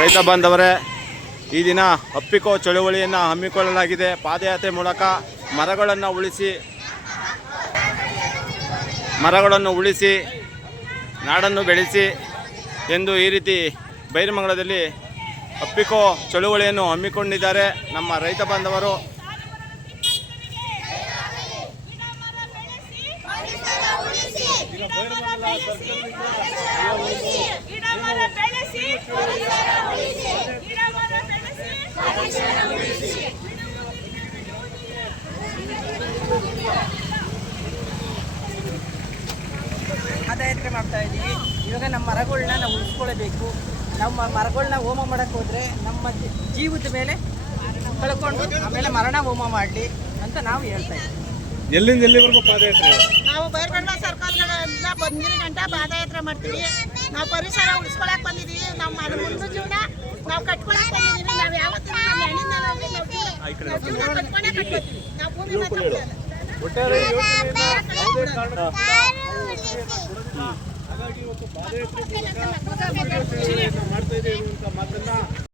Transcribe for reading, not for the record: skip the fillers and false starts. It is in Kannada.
ರೈತ ಬಾಂಧವರೇ, ಈ ದಿನ ಅಪ್ಪಿಕೋ ಚಳುವಳಿಯನ್ನು ಹಮ್ಮಿಕೊಳ್ಳಲಾಗಿದೆ. ಪಾದಯಾತ್ರೆ ಮೂಲಕ ಮರಗಳನ್ನು ಉಳಿಸಿ ನಾಡನ್ನು ಬೆಳೆಸಿ ಎಂದು ಈ ರೀತಿ ಬೈರಮಂಗಲದಲ್ಲಿ ಅಪ್ಪಿಕೋ ಚಳುವಳಿಯನ್ನು ಹಮ್ಮಿಕೊಂಡಿದ್ದಾರೆ ನಮ್ಮ ರೈತ ಬಾಂಧವರು. ಪಾದಯಾತ್ರೆ ಮಾಡ್ತಾ ಇದ್ದೀವಿ. ಇವಾಗ ನಮ್ಮ ಮರಗಳನ್ನ ನಾವು ಉಳಿಸ್ಕೊಳ್ಬೇಕು. ನಮ್ಮ ಮರಗಳನ್ನ ಹೋಮ ಮಾಡೋಕ್ಕೆ ಹೋದರೆ ನಮ್ಮ ಜೀವದ ಮೇಲೆ ಕಳ್ಕೊಂಡು ಆಮೇಲೆ ಮರಣ ಹೋಮ ಮಾಡಲಿ ಅಂತ ನಾವು ಹೇಳ್ತಾ ಇದ್ದೀವಿ. ಎಲ್ಲಿಂದ ಎಲ್ಲಿವರೆಗೂ ಪಾದಯಾತ್ರೆ? ನಾವು ಬೈರಮಂಗಲ ಸರ್ಕಲ್ಗಳಿಂದ ಬಂದಿರಿ ಗಂಟ ಪಾದಯಾತ್ರೆ ಮಾಡ್ತೀವಿ. ನಾವು ಪರಿಸರ ಉಳಿಸ್ಕೊಳಕ್ ಬಂದಿದ್ದೀವಿ. ನಮ್ಮ ಮುಂದೆ ಜೀವನ ನಾವು ಕಟ್ಕೊಳಕ್ ಬಂದಿದ್ದೀವಿ. ನಾವು ಯಾವತ್ತೂ ನಮ್ಮ ಹೆಣ್ಣಿಂದ ನಾವು ಜೀವನ ಕಟ್ಕೊಂಡೇ ಕಟ್ಕೊತೀವಿ. ನಾವು ಭೂಮಿ ಮಾತ್ರ ಬಿಡಲ್ಲ. ಹಾಗಾಗಿ ಇವತ್ತು ಪಾದಯಾತ್ರೆ ಮಾಡ್ತಾ ಇದ್ದೇವೆ ಅಂತ ಮಾತನ್ನ